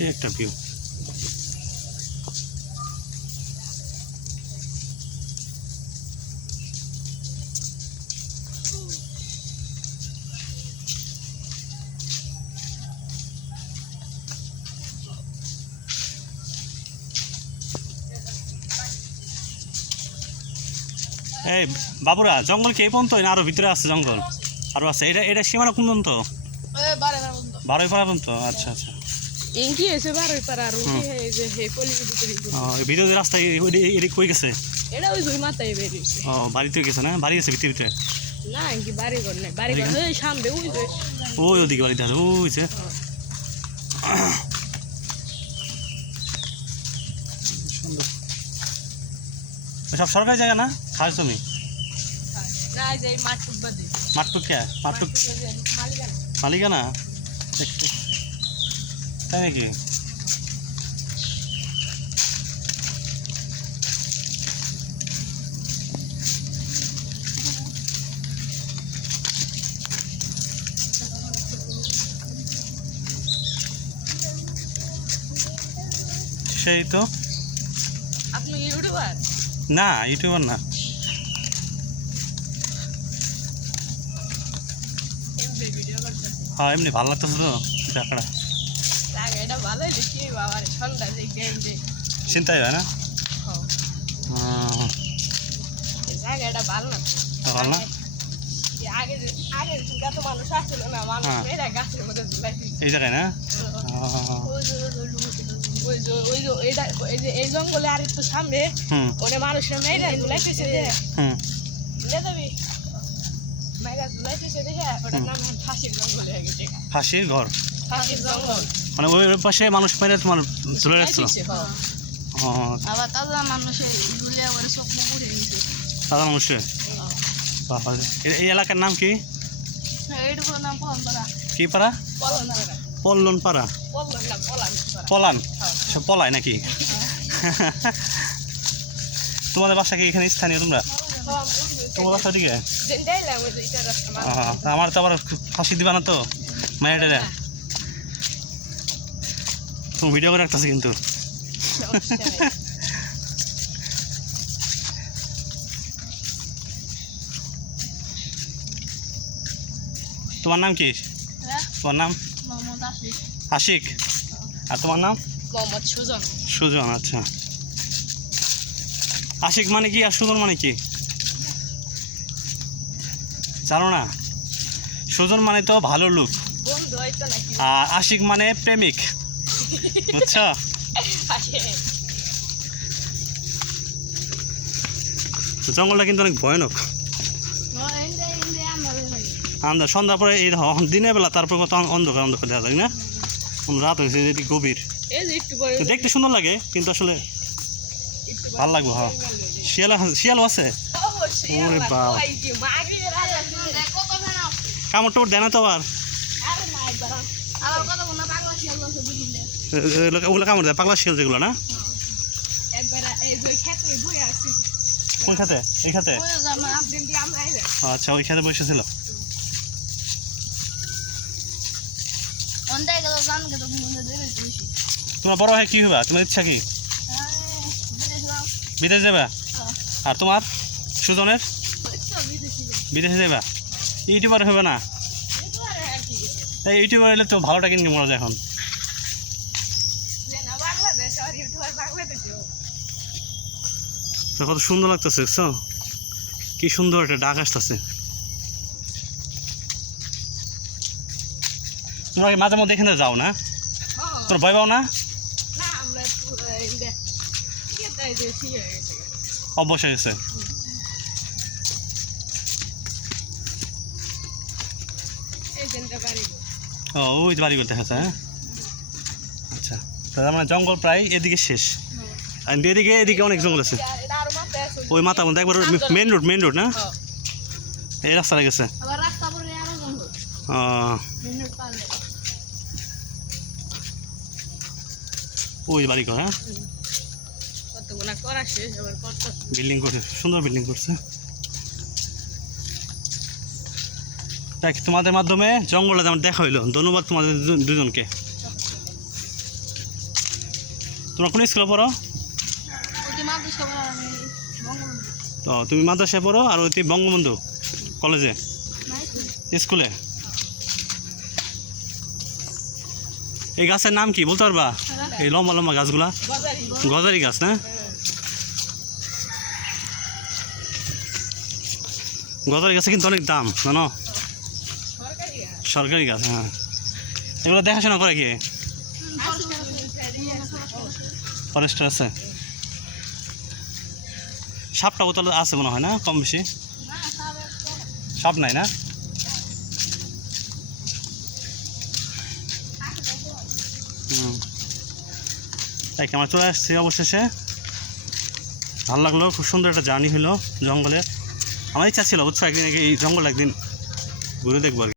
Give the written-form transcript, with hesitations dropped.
এই একটা ভিউ। এই বাবুরা, জঙ্গল কি এই পর্যন্ত না আরো ভিতরে আছে জঙ্গল? আরো আছে? এটা সীমানা কোন পর্যন্ত? 12 পারা পর্যন্ত। আচ্ছা আচ্ছা। ইনকি এসে 12 পারা আর উঠে এই যে হে পলির ভিতরে। ভিডিও যে রাস্তা এদিক কই গেছে? এটা ওই দুই মাথায় বেরিয়েছে। বাড়িতে গেছে না? বাড়ি আছে ভিতরে ভিতরে? না ইনকি বাড়ি ঘর নাই, বাড়ি ঘর ওই সামনে ওই যে ওদিকে বাড়িতে আছে। ওই যে সুন্দর। সব সরকারি জায়গা না? খাস জমি? না যে মাঠটুক বাদে। মাঠটুক কে? মাঠটুক মালিকানা? তাই নাকি? সেই তো। আপনি ইউটিউবার? না, ইউটিউবার না। হ্যাঁ, এমনি ভালো লাগতেছে তো জায়গাটা। এটা ভালোই দেখি বাবার সন্ধ্যা যে গেম যে চিন্তাই হয় না? জায়গাটা ভালো না। ভালো না? আগে আগে যত মানুষ আসছিল না, মানুষ মেয়েরা গাছের মধ্যে ঝুলাই এই জায়গায় না? এই জঙ্গলে আর একটু সামনে ওনে মানুষের মেয়েরা ঝুলাইতেছে যাবি মেয়েরা ঝুলাইতেছে দেখে ওটার নাম ফাঁসির জঙ্গল হয়ে গেছে। ফাঁসির ঘর? ফাঁসির জঙ্গল মানে ওই পাশে মানুষ মেরে তোমার ঝুলে রাখছিল? আবার তাজা মানুষের ঝুলিয়া মানে স্বপ্ন করে নিচ্ছে। তাজা মানুষের? এই এলাকার নাম কি? এইটুকুর নাম পলানপাড়া। কি পাড়া? পলানপাড়া। পল্লন পাড়া? পলান? সব পলায় নাকি? তোমাদের বাসা কি এখানে স্থানীয় তোমরা? তোমার বাসা দিকে? আমার তো আবার ফাঁসি দিবা না তো মায়েরা? তুমি ভিডিও করে রাখতেছি কিন্তু। তোমার নাম কি? তোমার নাম? আশিক। আর তোমার নাম? সুজন। সুজন। আচ্ছা, আশিক মানে কি আর সুজন মানে কি জানো না? সুজন মানে তো ভালো লোক, আর আশিক মানে প্রেমিক, বুঝছো? জঙ্গলটা কিন্তু অনেক ভয়ানক। আমরা সন্ধ্যা পরে এই দিনের বেলা, তারপর কত অন্ধকার অন্ধকার দেখা যায় না? রাত হয়েছে, এটি গভীর। দেখতে সুন্দর লাগে কিন্তু আসলে ভালো লাগবে। হ্যাঁ, শিয়ালও আছে? ওরে বাবা, কামড় টামড় দেয় না তো? আবার ওগুলো কামড় দেয়? পাগলা শিয়াল যেগুলো না? কোন খাতে? এই খাতে? আচ্ছা, ওই খাতে বসেছিল। তোমার বড় ভাই কি হবা? তোমার ইচ্ছা কি? বিদেশ যাবা? আর তোমার সুজনের? বিদেশে যাবা? ইউটিউবার হবে না? এই ইউটিউবার হলে তো ভালো টাকা ইনকাম করা যায় এখন। কত সুন্দর লাগতেছে, বুঝছো? কি সুন্দর একটা ডাক আসতেছে। তোমরা মাঝে মধ্যে এখানে যাও না? তোর ভয় পাও না? অবশ্যই গেছে। ও, ওই বাড়ি করতে আছে। হ্যাঁ, আচ্ছা। তার মানে জঙ্গল প্রায় এদিকে শেষ, আর এদিকে অনেক জঙ্গল আছে। ওই মাথা মধ্যে একবার মেন রোড না? এই রাস্তাটা গেছে। ওই বাড়ি কর? হ্যাঁ, বিল্ডিং করছে, সুন্দর বিল্ডিং করছে। দেখ, তোমাদের মাধ্যমে জঙ্গলটা আমার দেখা হইলো। ধন্যবাদ তোমাদের দুজনকে। তোমরা কোন স্কুলে পড়ো? তো তুমি মাদ্রাসায় পড়ো আর ওই বঙ্গবন্ধু কলেজে স্কুলে। এই গাছের নাম কি বলতে পারবা? এই লম্বা লম্বা গাছগুলা গজারি গাছ না? গজারি গাছে কিন্তু অনেক দাম জানো, সরকারি গাছ। হ্যাঁ, এগুলো দেখাশোনা করে কি? ফরেস্টার আছে। সাপটা বোতল আছে মনে হয় না, কম বেশি সাপ নাই না? তাই আমার চলে আসছি অবশেষে। ভালো লাগলো, খুব সুন্দর একটা জার্নি হলো জঙ্গলের। আমার ইচ্ছা ছিল বুঝছো একদিন এই জঙ্গল একদিন ঘুরে দেখবো আর কি।